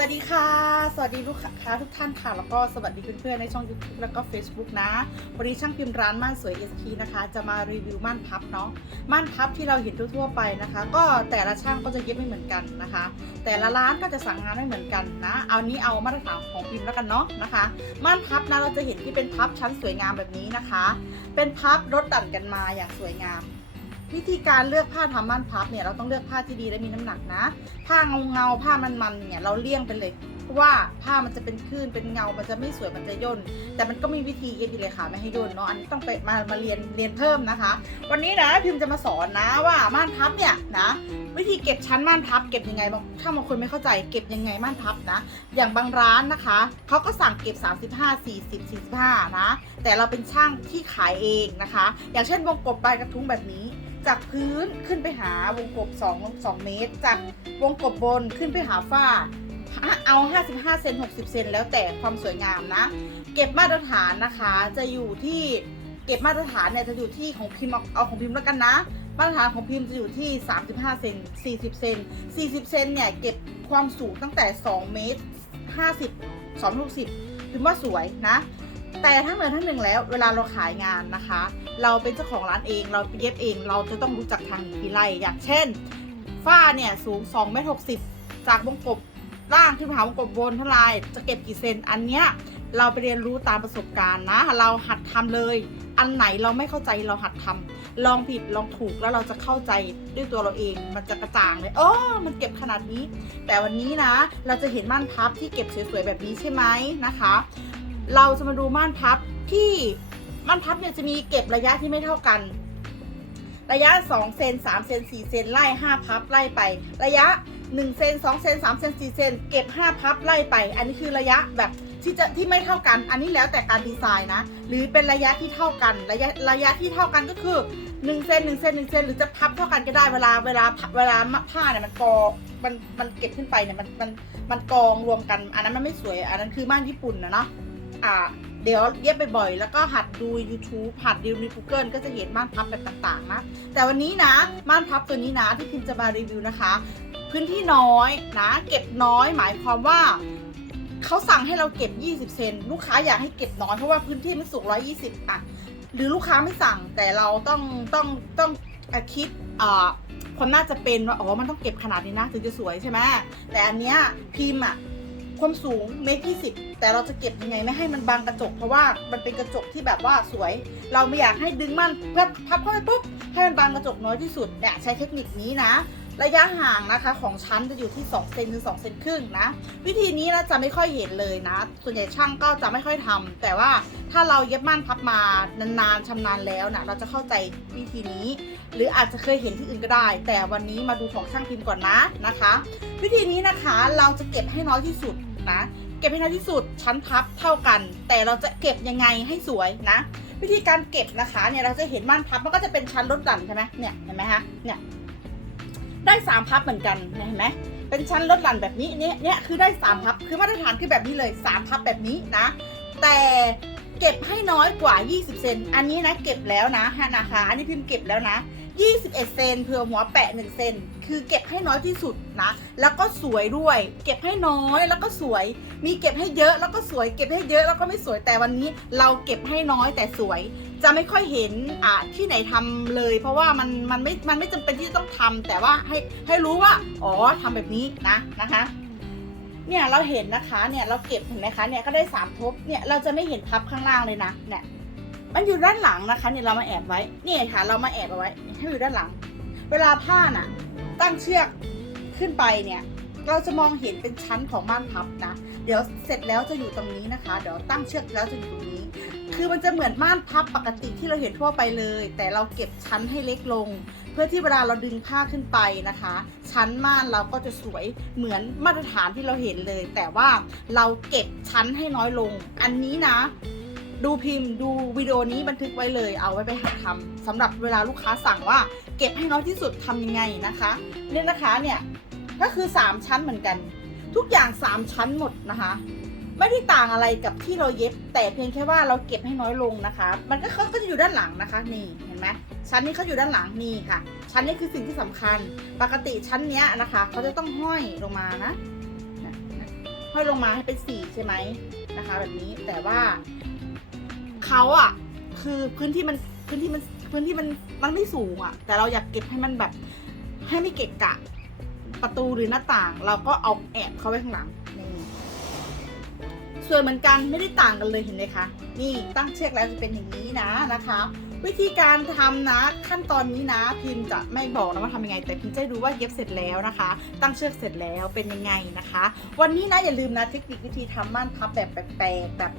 สวัสดีค่ะ สวัสดีลูกค้าทุกท่านค่ะ แล้วก็สวัสดีเพื่อนๆในช่อง YouTube แล้วก็ Facebook นะ วันนี้ช่างพิมพ์ร้านม่านสวย SK นะคะ จะมารีวิวม่านพับเนาะ ม่านพับที่เราเห็นทั่วๆไปนะคะ ก็แต่ละช่างก็จะเย็บไม่เหมือนกันนะคะ แต่ละร้านก็จะสั่งงานไม่เหมือนกันนะ เอานี้เอามาตรฐานของพิมพ์แล้วกันเนาะนะคะ ม่านพับนะเราจะเห็นที่เป็นพับชั้นสวยงามแบบนี้นะคะ เป็นพับรถดั่นกันมาอย่างสวยงาม วิธีการเลือกผ้าทำม่านพับเนี่ยเราต้องเลือกผ้าที่ดีและมีน้ำหนักนะ ผ้าเงาเงาผ้ามันๆเนี่ยเราเลี่ยงไปเลยเพราะว่าผ้ามันจะเป็นคลื่นเป็นเงา มันจะไม่สวยมันจะย่น แต่มันก็มีวิธีเย็บอยู่เลยค่ะไม่ให้ย่นเนาะอันนี้ต้องไปมามาเรียนเรียนเพิ่มนะคะ วันนี้นะพิมจะมาสอนนะว่าม่านพับเนี่ยนะวิธีเก็บชั้นม่านพับเก็บยังไงบางถ้าบางคนไม่เข้าใจเก็บยังไงม่านพับนะ อย่างบางร้านนะคะเขาก็สั่งเก็บ 35 40 45นะแต่เราเป็นช่างที่ขายเองนะคะ อย่างเช่นวงกบปลายกระทุ้งแบบนี้ จากพื้นขึ้นไปหาวงกบ2 2เมตร จากวงกบบนขึ้นไปหาฝ้า เอา 55 เซน 60 เซน แล้วแต่ความสวยงามนะ เก็บมาตรฐานนะคะ จะอยู่ที่เก็บมาตรฐานเนี่ยจะอยู่ที่ของพิมพ์เอาของพิมพ์แล้วกันนะ มาตรฐานของพิมพ์จะอยู่ที่ 35 เซน 40 เซน 40 เซนเนี่ยเก็บความสูงตั้งแต่ 2 เมตร 50 260พิมพ์ว่าสวยนะ แต่ทั้งเหนือทั้งหนึ่งแล้ว เวลาเราขายงานนะคะ เราเป็นเจ้าของร้านเองเราเย็บเอง เราจะต้องรู้จักทางหนีไลอย่างเช่น ฝ้าเนี่ยสูง2เมตร60จากวงกบล่างที่มหาวงกบบนเท่าไรจะเก็บกี่เซนอันเนี้ยเราไปเรียนรู้ตามประสบการณ์นะ เราหัดทำเลย อันไหนเราไม่เข้าใจเราหัดทำลองผิดลองถูกแล้วเราจะเข้าใจด้วยตัวเราเอง มันจะกระจ่างเลยอ๋อมันเก็บขนาดนี้ แต่วันนี้นะ เราจะเห็นม่านพับที่เก็บสวยๆแบบนี้ใช่ไหมนะคะ เราจะมาดูม่านพับที่ม่านพับเนี่ยจะมีเก็บระยะที่ไม่เท่ากัน ระยะ2เซน3เซน4เซนไล่ 5 พับไล่ไป ระยะ1เซน2เซน3เซน4เซนเก็บ 5 พับไล่ไป อันนี้คือระยะแบบที่จะที่ไม่เท่ากัน อันนี้แล้วแต่การดีไซน์นะ หรือเป็นระยะที่เท่ากัน ระยะระยะที่เท่ากันก็คือ1เซน1เซน1เซนหรือจะพับเท่ากันก็ได้เวลาเวลาเวลาผ้าเนี่ยมันกอมันมันเก็บขึ้นไปเนี่ยมันมันมันกองรวมกัน อันนั้นมันไม่สวย อันนั้นคือม่านญี่ปุ่นนะเนาะ อ่าเดี๋ยวเย็บบ่อยๆ แล้วก็หัดดู YouTube หัดดูใน Google ก็จะเห็นม่านพับแบบต่างๆ นะ แต่วันนี้นะม่านพับตัวนี้นะที่พิมจะมารีวิวนะคะ พื้นที่น้อยนะ เก็บน้อยหมายความว่าเขาสั่งให้เราเก็บ 20 เซนลูกค้าอยากให้เก็บน้อยเพราะว่าพื้นที่มันสูง 120 อะ หรือลูกค้าไม่สั่งแต่เราต้องต้องต้องอคิดอ่าความน่าจะเป็นว่าอ๋อมันต้องเก็บขนาดนี้นะถึงจะสวยใช่ไหมแต่อันเนี้ยพิมพ์อะ ความสูงเมตรยี่สิบแต่เราจะเก็บยังไงไม่ให้มันบังกระจก เพราะว่ามันเป็นกระจกที่แบบว่าสวย เราไม่อยากให้ดึงมันเพื่อพับเข้าไปปุ๊บให้มันบังกระจกน้อยที่สุดเนี่ยใช้เทคนิคนี้นะ ระยะห่างนะคะของชั้นจะอยู่ที่2เซนถึง2เซนครึ่งนะ วิธีนี้เราจะไม่ค่อยเห็นเลยนะ ส่วนใหญ่ช่างก็จะไม่ค่อยทำแต่ว่าถ้าเราเย็บม่านพับมานานๆชำนาญแล้วนะเราจะเข้าใจวิธีนี้ หรืออาจจะเคยเห็นที่อื่นก็ได้ แต่วันนี้มาดูของช่างพิมพ์ก่อนนะนะคะ วิธีนี้นะคะเราจะเก็บให้น้อยที่สุด นะ เก็บให้น้อยที่สุดชั้นพับเท่ากัน แต่เราจะเก็บยังไงให้สวยนะ วิธีการเก็บนะคะเนี่ยเราจะเห็นม่านพับมันก็จะเป็นชั้นลดหลั่นใช่ไหมเนี่ยเห็นไหมฮะเนี่ยได้สามพับเหมือนกันเห็นไหมเป็นชั้นลดหลั่นแบบนี้เนี่ยเนี่ยคือได้สามพับคือมาตรฐานคือแบบนี้เลยสามพับแบบนี้นะ แต่เก็บให้น้อยกว่า 20 เซน อันนี้นะเก็บแล้วนะฮะนะคะ อันนี้พิมพ์เก็บแล้วนะ 21 เซนเผื่อหัวแปะ 1 เซนคือเก็บให้น้อยที่สุดนะ แล้วก็สวยด้วย เก็บให้น้อยแล้วก็สวย มีเก็บให้เยอะแล้วก็สวย เก็บให้เยอะแล้วก็ไม่สวย แต่วันนี้เราเก็บให้น้อยแต่สวย จะไม่ค่อยเห็นอ่าที่ไหนทำเลย เพราะว่ามันมันไม่ มันไม่จำเป็นที่ต้องทำแต่ว่าให้ให้รู้ว่า อ๋อทำแบบนี้นะนะคะเนี่ยเราเห็นนะคะเนี่ยเราเก็บเห็นไหมคะเนี่ยก็ได้สามทบเนี่ยเราจะไม่เห็นพับข้างล่างเลยนะเนี่ย มันอยู่ด้านหลังนะคะเนี่ยเรามาแอบไว้นี่ค่ะ เรามาแอบเอาไว้ให้อยู่ด้านหลัง เวลาผ้าน่ะ ตั้งเชือกขึ้นไปเนี่ย เราจะมองเห็นเป็นชั้นของม่านพับนะเดี๋ยวเสร็จแล้วจะอยู่ตรงนี้นะคะ เดี๋ยวตั้งเชือกแล้วจะอยู่ตรงนี้ คือมันจะเหมือนม่านพับปกติที่เราเห็นทั่วไปเลย แต่เราเก็บชั้นให้เล็กลง เพื่อที่เวลาเราดึงผ้าขึ้นไปนะคะ ชั้นม่านเราก็จะสวยเหมือนมาตรฐานที่เราเห็นเลย แต่ว่าเราเก็บชั้นให้น้อยลง อันนี้นะ ดูพิมพ์ดูวิดีโอนี้บันทึกไว้เลยเอาไว้ไปหัดทำสำหรับเวลาลูกค้าสั่งว่า เก็บให้น้อยที่สุดทำยังไงนะคะเนี่ยนะคะเนี่ยก็คือ 3 ชั้นเหมือนกัน ทุกอย่าง 3 ชั้นหมดนะคะ ไม่ได้ต่างอะไรกับที่เราเย็บ แต่เพียงแค่ว่าเราเก็บให้น้อยลงนะคะ มันก็เขาก็จะอยู่ด้านหลังนะคะนี่เห็นไหมชั้นนี้เขาอยู่ด้านหลังนี่ค่ะ ชั้นนี้คือสิ่งที่สำคัญ ปกติชั้นเนี้ยนะคะเขาจะต้องห้อยลงมานะนะนะห้อยลงมาให้เป็นสี่ใช่ไหมนะคะ แบบนี้แต่ว่า เขาอะ คือพื้นที่มันพื้นที่มันพื้นที่มันมันไม่สูงอะ แต่เราอยากเก็บให้มันแบบ ให้ไม่เกะกะ ประตูหรือหน้าต่าง เราก็เอาแอบเข้าไว้ข้างหลังนี่ส่วนเหมือนกันไม่ได้ต่างกันเลยเห็นไหมคะ นี่ตั้งเชือกแล้วจะเป็นอย่างนี้นะนะคะ วิธีการทำนะขั้นตอนนี้นะ พิมจะไม่บอกนะว่าทำยังไง แต่พิมจะให้ดูว่าเย็บเสร็จแล้วนะคะ ตั้งเชือกเสร็จแล้วเป็นยังไงนะคะ วันนี้นะอย่าลืมนะเทคนิควิธีทำม่านพับแบบแปลกๆแบบ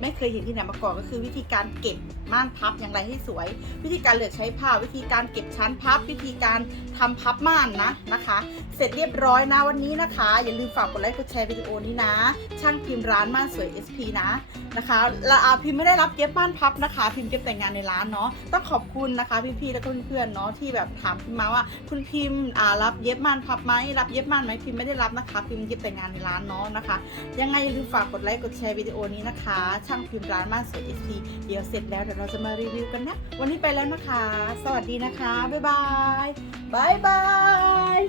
ไม่เคยเห็นที่ไหนมาก่อนก็คือวิธีการเก็บม่านพับอย่างไรให้สวย วิธีการเลือกใช้ผ้าวิธีการเก็บชั้นพับ วิธีการทำพับม่านนะนะคะ เสร็จเรียบร้อยนะวันนี้นะคะ อย่าลืมฝากกดไลค์กดแชร์วิดีโอนี้นะ ช่างพิมพ์ร้านม่านสวย SP นะนะคะและอาพิมพ์ไม่ได้รับเย็บม่านพับนะคะ พิมพ์เก็บแต่งงานในร้านเนาะต้องขอบคุณนะคะพี่ๆและเพื่อนๆเนาะที่แบบถามพิมพ์มาว่า คุณพิมพ์อ่ารับเย็บม่านพับไหมรับเย็บม่านไหมพิมพ์ไม่ได้รับนะคะ พิมพ์เย็บแต่งงานในร้านเนาะนะคะ ยังไงอย่าลืมฝากกดไลค์กดแชร์วิดีโอนี้นะคะช่างพิมพ์ร้านมาสวยเอสซีเดี๋ยวเสร็จแล้วเดี๋ยวเราจะมารีวิวกันนะ วันนี้ไปแล้วนะคะ สวัสดีนะคะ บ๊ายบายบายบาย